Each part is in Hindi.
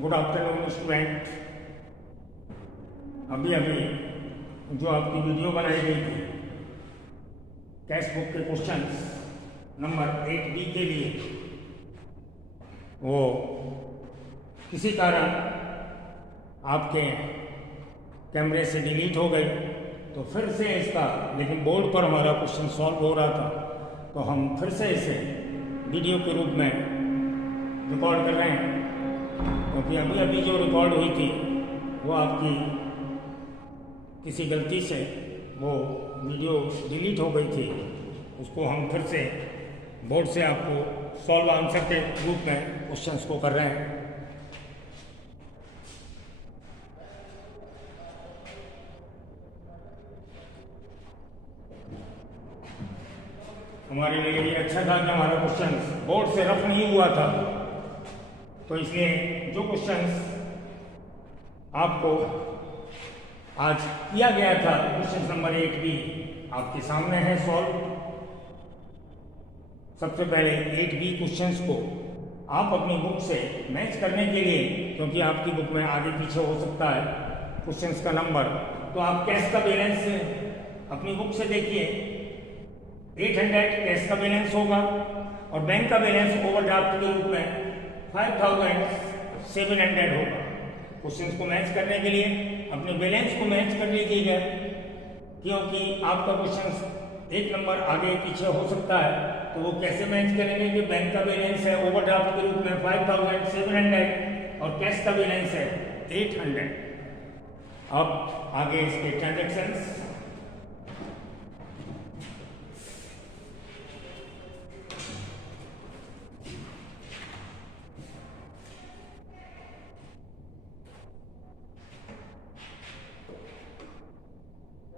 Good afternoon student. अभी जो आपकी वीडियो बनाई गई थी टेक्स्ट बुक के क्वेश्चंस नंबर 8B के लिए, वो किसी कारण आपके कैमरे से डिलीट हो गई, तो फिर से इसका, लेकिन बोर्ड पर हमारा क्वेश्चन सॉल्व हो रहा था, तो हम फिर से इसे वीडियो के रूप में रिकॉर्ड कर रहे हैं, क्योंकि अभी जो रिकॉर्ड हुई थी वो आपकी किसी गलती से वो वीडियो डिलीट हो गई थी। उसको हम फिर से बोर्ड से आपको सॉल्व आंसर के रूप में क्वेश्चंस को कर रहे हैं। हमारे लिए ये अच्छा था कि हमारा क्वेश्चन बोर्ड से रफ नहीं हुआ था, तो इसलिए जो क्वेश्चंस आपको आज किया गया था क्वेश्चन नंबर 8B आपके सामने है सॉल्व। सबसे पहले 8B क्वेश्चंस को आप अपनी बुक से मैच करने के लिए, क्योंकि आपकी बुक में आगे पीछे हो सकता है क्वेश्चंस का नंबर, तो आप कैश का बैलेंस अपनी बुक से देखिए। 800 कैश का बैलेंस होगा और बैंक का बैलेंस ओवरड्राफ्ट के रूप में 5700 होगा। क्वेश्चंस को मैच करने के लिए अपने बैलेंस को मैच कर लीजिएगा, क्योंकि आपका क्वेश्चन एक नंबर आगे पीछे हो सकता है। तो वो कैसे मैच करेंगे कि बैंक का बैलेंस है ओवरड्राफ्ट के रूप में 5700 और कैश का बैलेंस है 800। अब आगे इसके ट्रांजेक्शंस।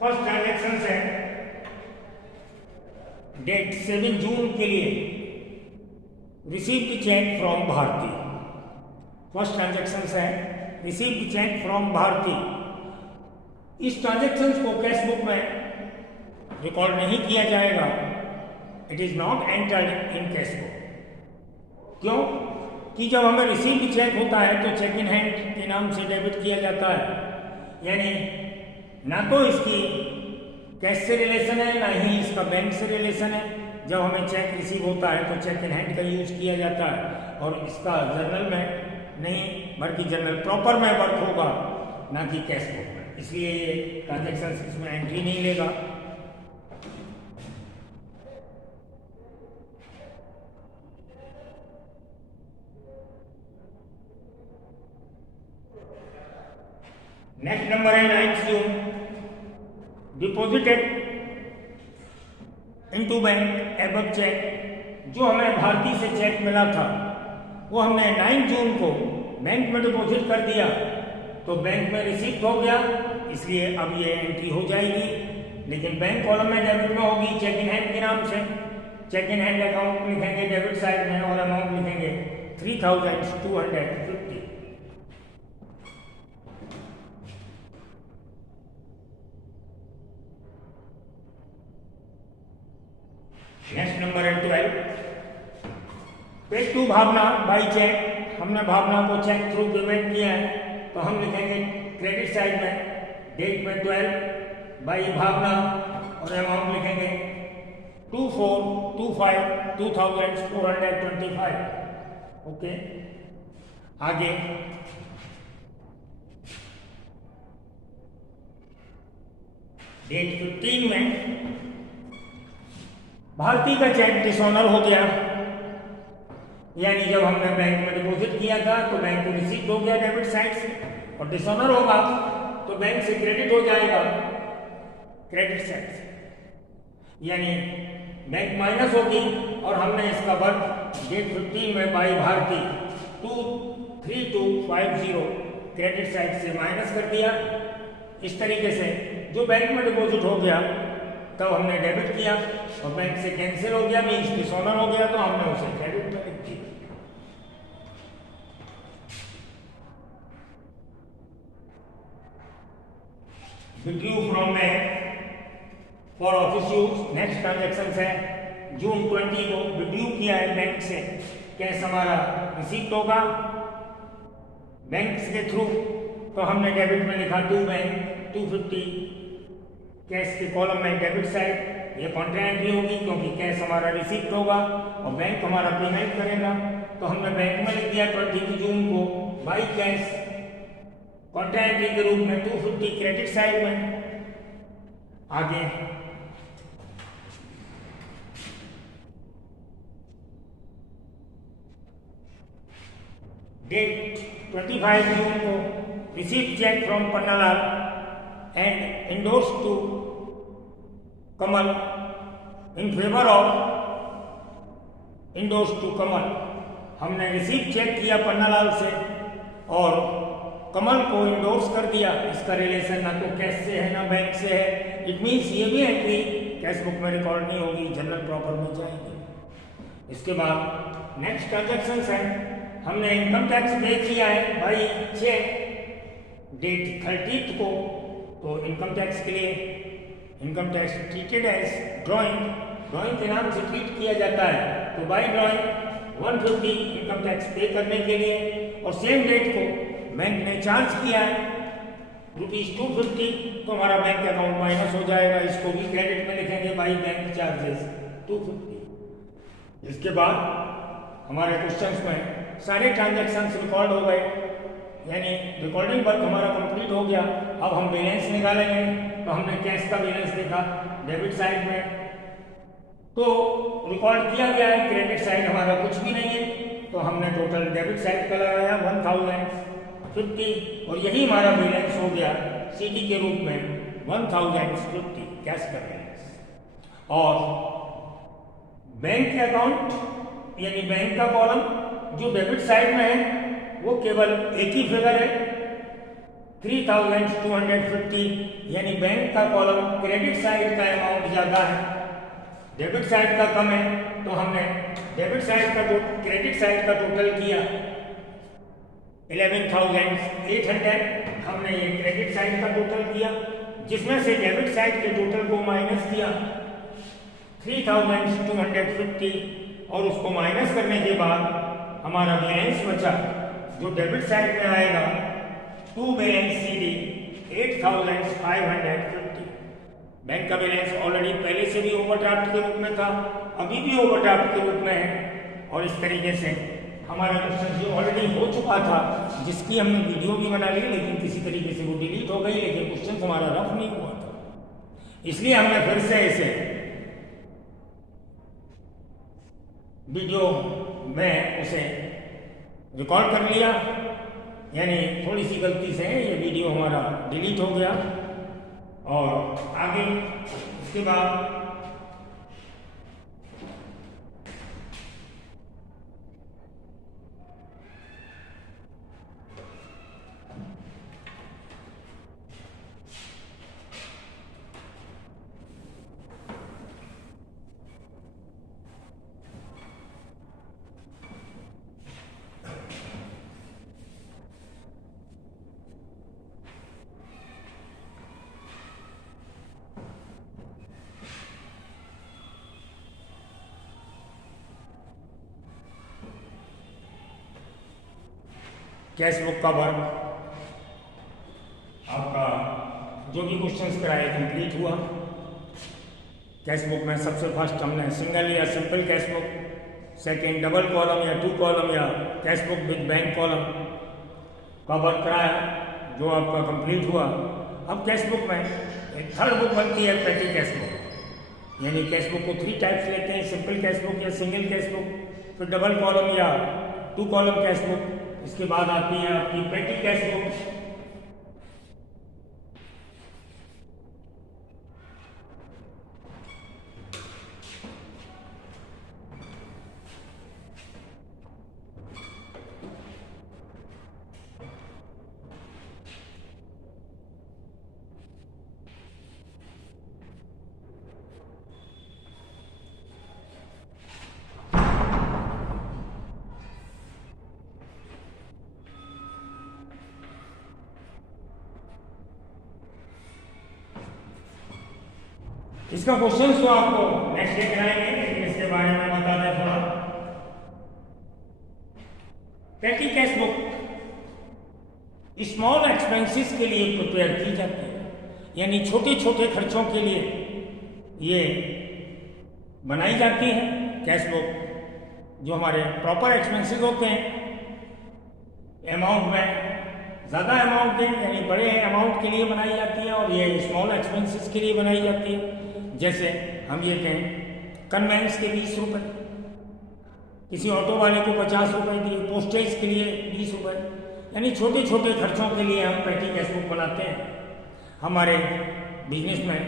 फर्स्ट ट्रांजेक्शन है डेट 7 जून के लिए received cheque from Bharti. First transaction है रिसीव्ड चेक फ्रॉम भारती। इस ट्रांजेक्शन को कैश बुक में रिकॉर्ड नहीं किया जाएगा। It is not entered in cash book. क्यों? कि जब हमें रिसीव्ड चेक होता है तो चेक इन हैंड के नाम से डेबिट किया जाता है, यानी ना तो इसकी कैश से रिलेशन है ना ही इसका बैंक से रिलेशन है। जब हमें चेक रिसीव होता है तो चेक इन हैंड का यूज किया जाता है और इसका जर्नल में नहीं बल्कि जर्नल प्रॉपर में वर्क होगा, ना कि कैश बुक में। इसलिए ये ट्रांजेक्शन इसमें एंट्री नहीं लेगा। नेक्स्ट नंबर है 9 June. Deposited into bank above cheque. जो हमें भारती से चेक मिला था वो हमने 9 जून को बैंक में डिपॉजिट कर दिया, तो बैंक में रिसीप्ट हो गया, इसलिए अब ये एंट्री हो जाएगी। लेकिन बैंक कॉलम में डेबिट में होगी चेक इन हैंड के नाम से। चेक इन हैंड अकाउंट लिखेंगे डेबिट साइड में और अमाउंट लिखेंगे 3250। नेक्स्ट नंबर है 12। Paid to Bhavna by cheque. हमने भावना को चेक थ्रू पेमेंट किया है, तो हम लिखेंगे क्रेडिट साइड में डेट में 12 बाई भावना और अमाउंट लिखेंगे 2425 ओके। आगे डेट 15 में भारती का चेक डिसऑनर हो गया, यानी जब हमने बैंक में डिपॉजिट किया था तो बैंक को रिसीट हो गया डेबिट साइड से, और डिसऑनर होगा तो बैंक से क्रेडिट हो जाएगा क्रेडिट साइड से, यानी बैंक माइनस होगी और हमने इसका वर्क डेट 15 में बाई भारती 23250 क्रेडिट साइड से माइनस कर दिया। इस तरीके से जो बैंक में डिपॉजिट हो गया तब हमने डेबिट किया और बैंक से कैंसिल हो गया, मीन्स डिसऑनर हो गया, तो हमने उसे क्रेडिट में लिख दिया। Withdrew from bank for office use. Next transaction है जून 20 को विड्रू किया है बैंक से, कैश हमारा रिसीप्ट होगा बैंक के थ्रू, तो हमने डेबिट में लिखा टू बैंक 250, कैश के कॉलम में डेबिट साइड, ये कॉन्ट्रा एंट्री होगी क्योंकि कैश हमारा रिसिप्ट होगा और बैंक हमारा पेमेंट करेगा। तो हमने बैंक में लिख दिया 20 जून को बाई कैश, कॉन्ट्रा एंट्री के रूप में 250 क्रेडिट साइड में। आगे डेट 25 जून को receive cheque from Pannalal and endorse to Kamal in favour of endorse to Kamal. हमने रिसीव चेक किया पन्नालाल से और कमल को इंडोर्स कर दिया। इसका रिलेशन ना तो कैश से है ना बैंक से है। इट मीन्स ये भी एंट्री कैश बुक में रिकॉर्ड नहीं होगी, जनरल प्रॉपर में जाएगी। इसके बाद नेक्स्ट ट्रांजेक्शन है, हमने इनकम टैक्स पे किया है बाई चेक डेट 30 को। तो इनकम टैक्स के लिए income tax treated as drawing, drawing के नाम से ट्रीट किया जाता है। तो बाई ड्राइंग 150 इनकम टैक्स पे करने के लिए, और सेम डेट को बैंक ने चार्ज किया है ₹250, तो हमारा बैंक अकाउंट माइनस हो जाएगा। इसको भी क्रेडिट में लिखेंगे बाई बैंक चार्जेस 250। इसके बाद हमारे क्वेश्चंस में सारे ट्रांजैक्शंस रिकॉर्ड हो गए, यानी रिकॉर्डिंग वर्क हमारा कंप्लीट हो गया। अब हम बैलेंस निकालेंगे। तो हमने कैश का बैलेंस देखा डेबिट साइड में, तो रिकॉर्ड किया गया है। क्रेडिट साइड हमारा कुछ भी नहीं है, तो हमने टोटल डेबिट साइड का लगाया 1050, और यही हमारा बैलेंस हो गया सीडी के रूप में 1050 कैश का बैलेंस। और बैंक अकाउंट यानी बैंक का कॉलम जो डेबिट साइड में है वो केवल एक ही फिगर है 3250, यानी बैंक का कॉलम क्रेडिट साइड का अमाउंट ज्यादा है, डेबिट साइड का कम है। तो हमने डेबिट साइड का क्रेडिट साइड का टोटल किया 11,800। हमने ये क्रेडिट साइड का टोटल किया, जिसमें से डेबिट साइड के टोटल को माइनस किया 3,250, और उसको माइनस करने के बाद हमारा बैलेंस बचा जो डेबिट साइड में आएगा टू बैलेंस सीडी 8,550। बैंक का बैलेंस ऑलरेडी पहले से भी ओवरड्राफ्ट के रूप में था, अभी भी ओवरड्राफ्ट के रूप में है। और इस तरीके से हमारा क्वेश्चन जो ऑलरेडी हो चुका था, जिसकी हमने वीडियो भी बना ली, लेकिन किसी तरीके से वो डिलीट हो गई, लेकिन क्वेश्चन हमारा रफ नहीं हुआ था, इसलिए हमने फिर से इसे वीडियो में उसे रिकॉर्ड कर लिया। यानी थोड़ी सी गलती से ये वीडियो हमारा डिलीट हो गया। और आगे इसके बाद कैश बुक का वर्क आपका जो भी क्वेश्चंस कराए कंप्लीट हुआ। कैश बुक में सबसे फर्स्ट हमने सिंगल या simple cash book, second double column या 2 कॉलम या cash book with bank column का वर्क कराया, जो आपका कंप्लीट हुआ। अब कैश बुक में एक थर्ड बुक बनती है पेटी कैश बुक, यानी कैश बुक को 3 टाइप्स लेते हैं, सिंपल कैश बुक या सिंगल कैश बुक, फिर डबल कॉलम या 2 कॉलम कैश बुक, इसके बाद आती है आपकी पेटी कैश बुक। इसका क्वेश्चन तो आपको नेक्स्ट डे कराएंगे, लेकिन इसके बारे में बता दें थोड़ा। पेटी कैश बुक स्मॉल एक्सपेंसेस के लिए प्रिपेयर की जाती है, यानी छोटे छोटे खर्चों के लिए ये बनाई जाती है कैश बुक। जो हमारे प्रॉपर एक्सपेंसेस होते हैं, अमाउंट में ज़्यादा अमाउंट के यानी बड़े अमाउंट के लिए बनाई जाती है, और ये स्मॉल एक्सपेंसेस के लिए बनाई जाती है। जैसे हम ये कहें कन्वेंस के 20 रुपये, किसी ऑटो वाले को 50 रुपये दिए, पोस्टेज के लिए 20 रुपये, यानी छोटे छोटे खर्चों के लिए हम पेटी कैश बुक बनाते हैं। हमारे बिजनेस में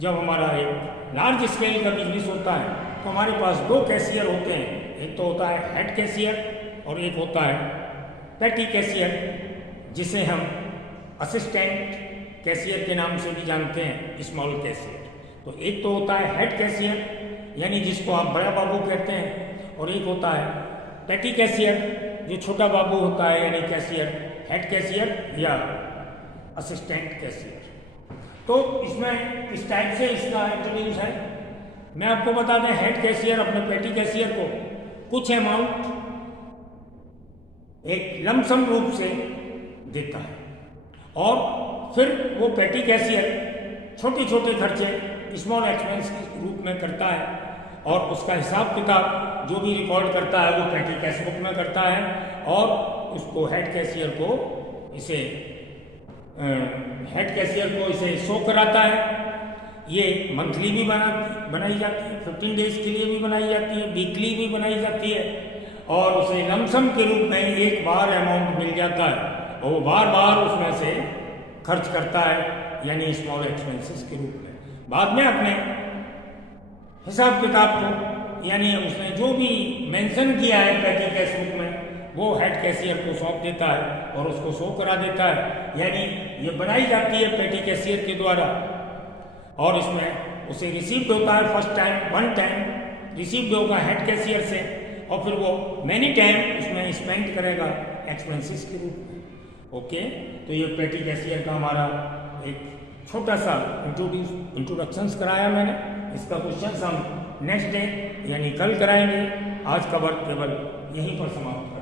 जब हमारा एक लार्ज स्केल का बिजनेस होता है तो हमारे पास 2 कैशियर होते हैं, एक तो होता है हेड कैशियर और एक होता है पेटी कैशियर, जिसे हम असिस्टेंट कैशियर के नाम से भी जानते हैं, स्मॉल कैशियर। तो एक तो होता है हेड कैशियर यानी जिसको आप बड़ा बाबू कहते हैं, और एक होता है पेटी कैशियर जो छोटा बाबू होता है, यानी कैशियर, हेड कैशियर या असिस्टेंट कैशियर। तो इसमें इस टाइप से इसका इंट्रोड्यूस है। मैं आपको बता दें, हेड कैशियर अपने पेटी कैशियर को कुछ अमाउंट एक लमसम रूप से देता है, और फिर वो पेटी कैशियर छोटे छोटे खर्चे स्मॉल एक्सपेंस के रूप में करता है, और उसका हिसाब किताब जो भी रिकॉर्ड करता है वो पेटी कैश बुक में करता है, और उसको हेड कैशियर को इसे शो कराता है। ये मंथली भी बनाई जाती है, 15 डेज के लिए भी बनाई जाती है, वीकली भी बनाई जाती है, और उसे लमसम के रूप में एक बार अमाउंट मिल जाता है और वो बार बार उसमें से खर्च करता है, यानी स्मॉल एक्सपेंसेस के रूप में। बाद में अपने हिसाब किताब को, यानी उसने जो भी मेंशन किया है पेटी कैश बुक में, वो हेड कैशियर को सौंप देता है और उसको शो करा देता है। यानी ये बनाई जाती है पेटी कैशियर के द्वारा, और इसमें उसे रिसीव्ड होता है फर्स्ट टाइम, 1 टाइम रिसीव्ड होगा हेड कैशियर से, और फिर वो मैनी टाइम उसमें स्पेंड करेगा एक्सपेंसेस के रूप में। ओके, तो ये पेटी कैशियर का हमारा एक छोटा सा इंट्रोडक्शंस कराया मैंने। इसका क्वेश्चन हम नेक्स्ट डे यानी कल कराएंगे। आज का वर्क केवल यहीं पर समाप्त करें।